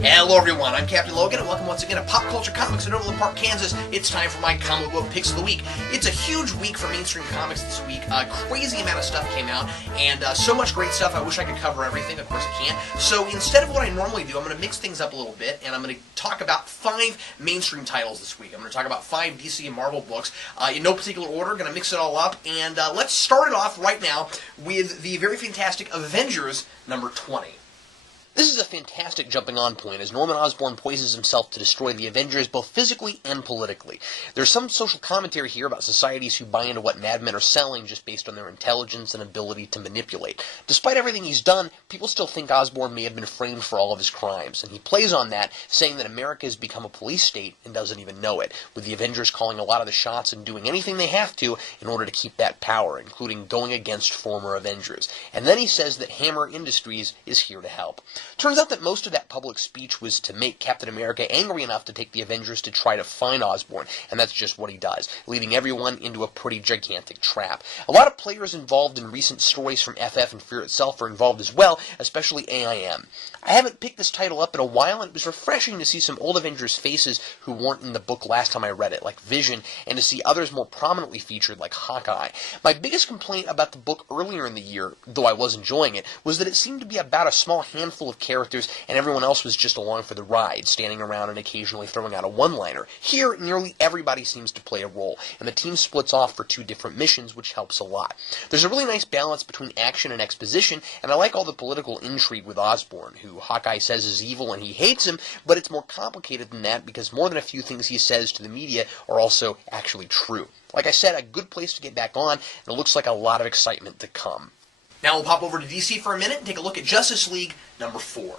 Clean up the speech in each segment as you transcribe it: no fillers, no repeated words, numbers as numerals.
Hello everyone, I'm Captain Logan, and welcome once again to Pop Culture Comics in Overland Park, Kansas. It's time for my comic book picks of the week. It's a huge week for mainstream comics this week. A crazy amount of stuff came out, and so much great stuff, I wish I could cover everything. Of course I can't. So instead of what I normally do, I'm going to mix things up a little bit, and I'm going to talk about 5 mainstream titles this week. I'm going to talk about 5 DC and Marvel books in no particular order. Going to mix it all up, and let's start it off right now with the very fantastic Avengers number 20. This is a fantastic jumping-on point as Norman Osborn poises himself to destroy the Avengers both physically and politically. There's some social commentary here about societies who buy into what madmen are selling just based on their intelligence and ability to manipulate. Despite everything he's done, people still think Osborn may have been framed for all of his crimes, and he plays on that, saying that America has become a police state and doesn't even know it, with the Avengers calling a lot of the shots and doing anything they have to in order to keep that power, including going against former Avengers. And then he says that Hammer Industries is here to help. Turns out that most of that public speech was to make Captain America angry enough to take the Avengers to try to find Osborn, and that's just what he does, leading everyone into a pretty gigantic trap. A lot of players involved in recent stories from FF and Fear itself are involved as well, especially AIM. I haven't picked this title up in a while, and it was refreshing to see some old Avengers faces who weren't in the book last time I read it, like Vision, and to see others more prominently featured, like Hawkeye. My biggest complaint about the book earlier in the year, though I was enjoying it, was that it seemed to be about a small handful of characters, and everyone else was just along for the ride, standing around and occasionally throwing out a one-liner. Here, nearly everybody seems to play a role, and the team splits off for 2 different missions, which helps a lot. There's a really nice balance between action and exposition, and I like all the political intrigue with Osborn, who Hawkeye says is evil and he hates him, but it's more complicated than that because more than a few things he says to the media are also actually true. Like I said, a good place to get back on, and it looks like a lot of excitement to come. Now we'll pop over to DC for a minute and take a look at Justice League number 4.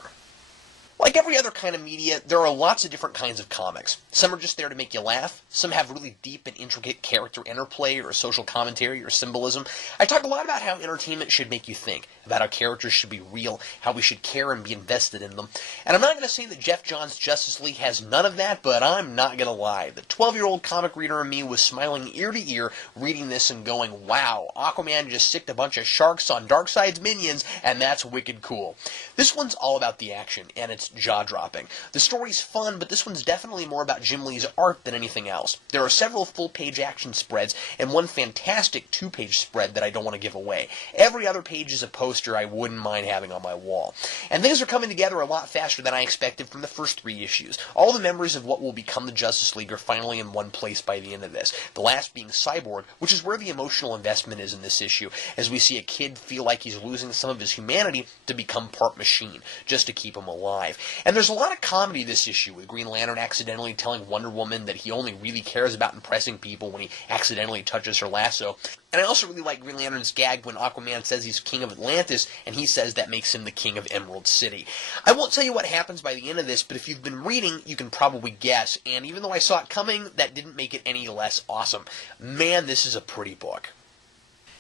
Like every other kind of media, there are lots of different kinds of comics. Some are just there to make you laugh. Some have really deep and intricate character interplay or social commentary or symbolism. I talk a lot about how entertainment should make you think, about how characters should be real, how we should care and be invested in them. And I'm not going to say that Jeff Johns' Justice League has none of that, but I'm not going to lie. The 12-year-old comic reader in me was smiling ear to ear reading this and going, wow, Aquaman just sicked a bunch of sharks on Darkseid's minions, and that's wicked cool. This one's all about the action, and it's jaw-dropping. The story's fun, but this one's definitely more about Jim Lee's art than anything else. There are several full-page action spreads, and one fantastic 2-page spread that I don't want to give away. Every other page is a poster I wouldn't mind having on my wall. And things are coming together a lot faster than I expected from the first 3 issues. All the members of what will become the Justice League are finally in one place by the end of this. The last being Cyborg, which is where the emotional investment is in this issue, as we see a kid feel like he's losing some of his humanity to become part machine, just to keep him alive. And there's a lot of comedy this issue, with Green Lantern accidentally telling Wonder Woman that he only really cares about impressing people when he accidentally touches her lasso. And I also really like Green Lantern's gag when Aquaman says he's king of Atlantis, and he says that makes him the king of Emerald City. I won't tell you what happens by the end of this, but if you've been reading, you can probably guess, and even though I saw it coming, that didn't make it any less awesome. Man, this is a pretty book.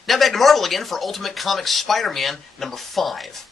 Now back to Marvel again for Ultimate Comics Spider-Man number 5.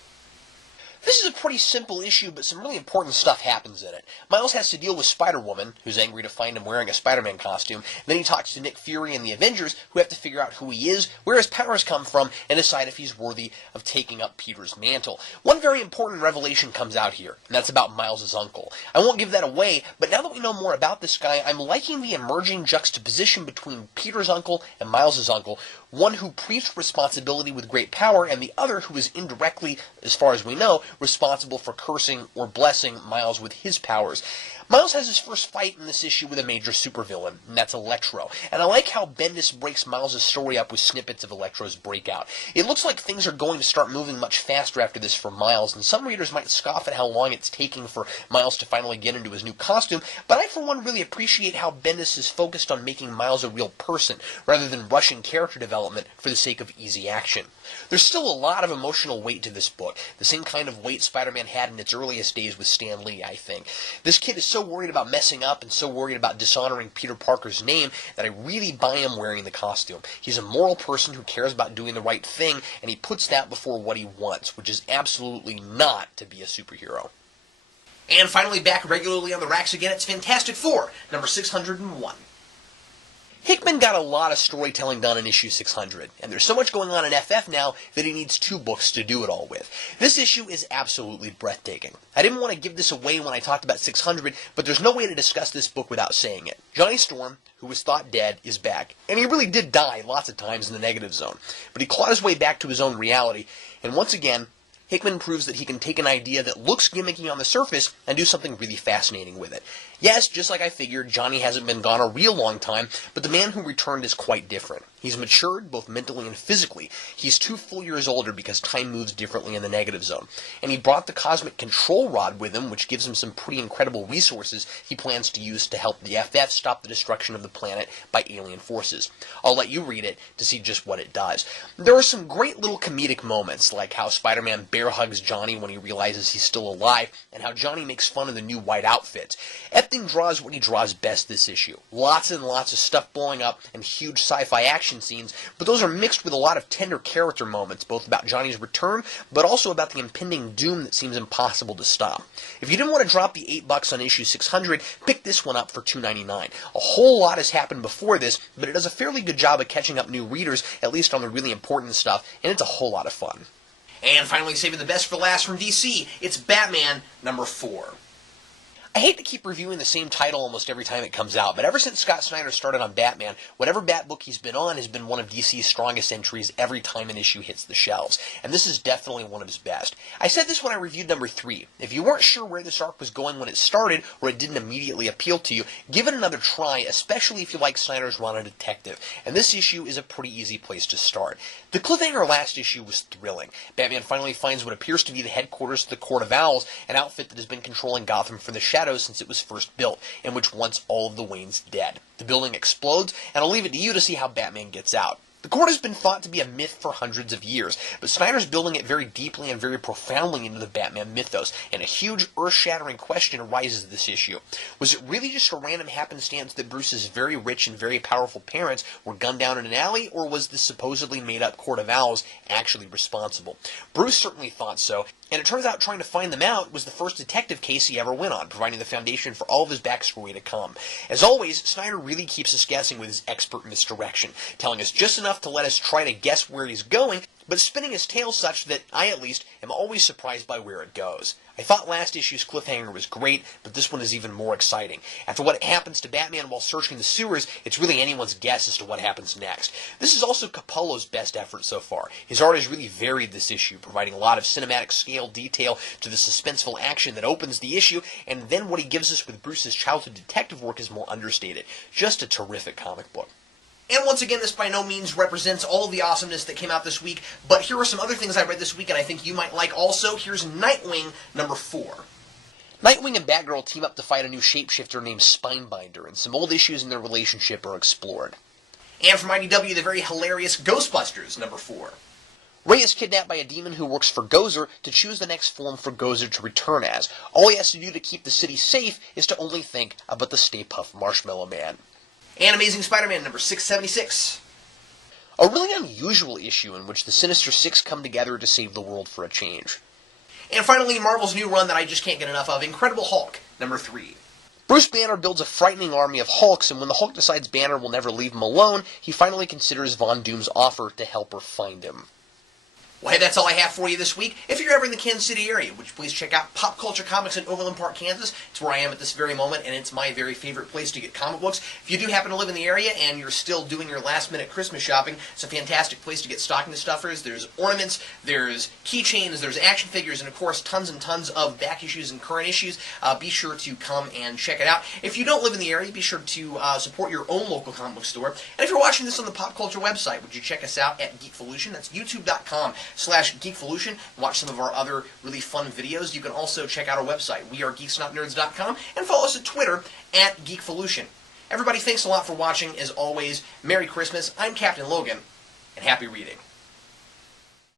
This is a pretty simple issue, but some really important stuff happens in it. Miles has to deal with Spider-Woman, who's angry to find him wearing a Spider-Man costume. Then he talks to Nick Fury and the Avengers, who have to figure out who he is, where his powers come from, and decide if he's worthy of taking up Peter's mantle. One very important revelation comes out here, and that's about Miles' uncle. I won't give that away, but now that we know more about this guy, I'm liking the emerging juxtaposition between Peter's uncle and Miles' uncle, one who preached responsibility with great power, and the other who is indirectly, as far as we know, responsible for cursing or blessing Miles with his powers. Miles has his first fight in this issue with a major supervillain, and that's Electro. And I like how Bendis breaks Miles' story up with snippets of Electro's breakout. It looks like things are going to start moving much faster after this for Miles, and some readers might scoff at how long it's taking for Miles to finally get into his new costume, but I for one really appreciate how Bendis is focused on making Miles a real person, rather than rushing character development for the sake of easy action. There's still a lot of emotional weight to this book, the same kind of weight Spider-Man had in its earliest days with Stan Lee, I think. This kid is so worried about messing up and so worried about dishonoring Peter Parker's name that I really buy him wearing the costume. He's a moral person who cares about doing the right thing, and he puts that before what he wants, which is absolutely not to be a superhero. And finally, back regularly on the racks again, it's Fantastic Four, number 601. Hickman got a lot of storytelling done in issue 600, and there's so much going on in FF now that he needs 2 books to do it all with. This issue is absolutely breathtaking. I didn't want to give this away when I talked about 600, but there's no way to discuss this book without saying it. Johnny Storm, who was thought dead, is back, and he really did die lots of times in the negative zone, but he clawed his way back to his own reality, and once again, Hickman proves that he can take an idea that looks gimmicky on the surface and do something really fascinating with it. Yes, just like I figured, Johnny hasn't been gone a real long time, but the man who returned is quite different. He's matured, both mentally and physically. He's 2 full years older because time moves differently in the negative zone. And he brought the cosmic control rod with him, which gives him some pretty incredible resources he plans to use to help the FF stop the destruction of the planet by alien forces. I'll let you read it to see just what it does. There are some great little comedic moments, like how Spider-Man bear hugs Johnny when he realizes he's still alive, and how Johnny makes fun of the new white outfits. Epting draws what he draws best this issue. Lots and lots of stuff blowing up and huge sci-fi action scenes, but those are mixed with a lot of tender character moments, both about Johnny's return, but also about the impending doom that seems impossible to stop. If you didn't want to drop the $8 on issue 600, pick this one up for $2.99. A whole lot has happened before this, but it does a fairly good job of catching up new readers, at least on the really important stuff, and it's a whole lot of fun. And finally, saving the best for last from DC, it's Batman #4. I hate to keep reviewing the same title almost every time it comes out, but ever since Scott Snyder started on Batman, whatever Bat book he's been on has been one of DC's strongest entries every time an issue hits the shelves, and this is definitely one of his best. I said this when I reviewed #3. If you weren't sure where this arc was going when it started, or it didn't immediately appeal to you, give it another try, especially if you like Snyder's run on Detective, and this issue is a pretty easy place to start. The cliffhanger last issue was thrilling. Batman finally finds what appears to be the headquarters of the Court of Owls, an outfit that has been controlling Gotham from the shadows since it was first built, and which wants all of the Waynes dead. The building explodes, and I'll leave it to you to see how Batman gets out. The court has been thought to be a myth for hundreds of years, but Snyder's building it very deeply and very profoundly into the Batman mythos, and a huge earth-shattering question arises this issue. Was it really just a random happenstance that Bruce's very rich and very powerful parents were gunned down in an alley, or was the supposedly made-up Court of Owls actually responsible? Bruce certainly thought so, and it turns out trying to find them out was the first detective case he ever went on, providing the foundation for all of his backstory to come. As always, Snyder really keeps us guessing with his expert misdirection, telling us just enough to let us try to guess where he's going, but spinning his tale such that I, at least, am always surprised by where it goes. I thought last issue's cliffhanger was great, but this one is even more exciting. After what happens to Batman while searching the sewers, it's really anyone's guess as to what happens next. This is also Capullo's best effort so far. His art has really varied this issue, providing a lot of cinematic scale detail to the suspenseful action that opens the issue, and then what he gives us with Bruce's childhood detective work is more understated. Just a terrific comic book. And once again, this by no means represents all of the awesomeness that came out this week, but here are some other things I read this week and I think you might like also. Here's Nightwing #4. Nightwing and Batgirl team up to fight a new shapeshifter named Spinebinder, and some old issues in their relationship are explored. And from IDW, the very hilarious Ghostbusters #4. Ray is kidnapped by a demon who works for Gozer to choose the next form for Gozer to return as. All he has to do to keep the city safe is to only think about the Stay Puft Marshmallow Man. And Amazing Spider-Man #676. A really unusual issue in which the Sinister Six come together to save the world for a change. And finally, Marvel's new run that I just can't get enough of, Incredible Hulk #3. Bruce Banner builds a frightening army of Hulks, and when the Hulk decides Banner will never leave him alone, he finally considers Von Doom's offer to help her find him. Well, hey, that's all I have for you this week. If you're ever in the Kansas City area, would you please check out Pop Culture Comics in Overland Park, Kansas. It's where I am at this very moment, and it's my very favorite place to get comic books. If you do happen to live in the area and you're still doing your last-minute Christmas shopping, it's a fantastic place to get stocking stuffers. There's ornaments, there's keychains, there's action figures, and of course, tons and tons of back issues and current issues. Be sure to come and check it out. If you don't live in the area, be sure to support your own local comic book store. And if you're watching this on the Pop Culture website, would you check us out at Geekvolution? That's youtube.com/Geekvolution. Watch some of our other really fun videos. You can also check out our website, wearegeeksnotnerds.com, and follow us at Twitter at Geekvolution. Everybody, thanks a lot for watching. As always, Merry Christmas. I'm Captain Logan, and happy reading.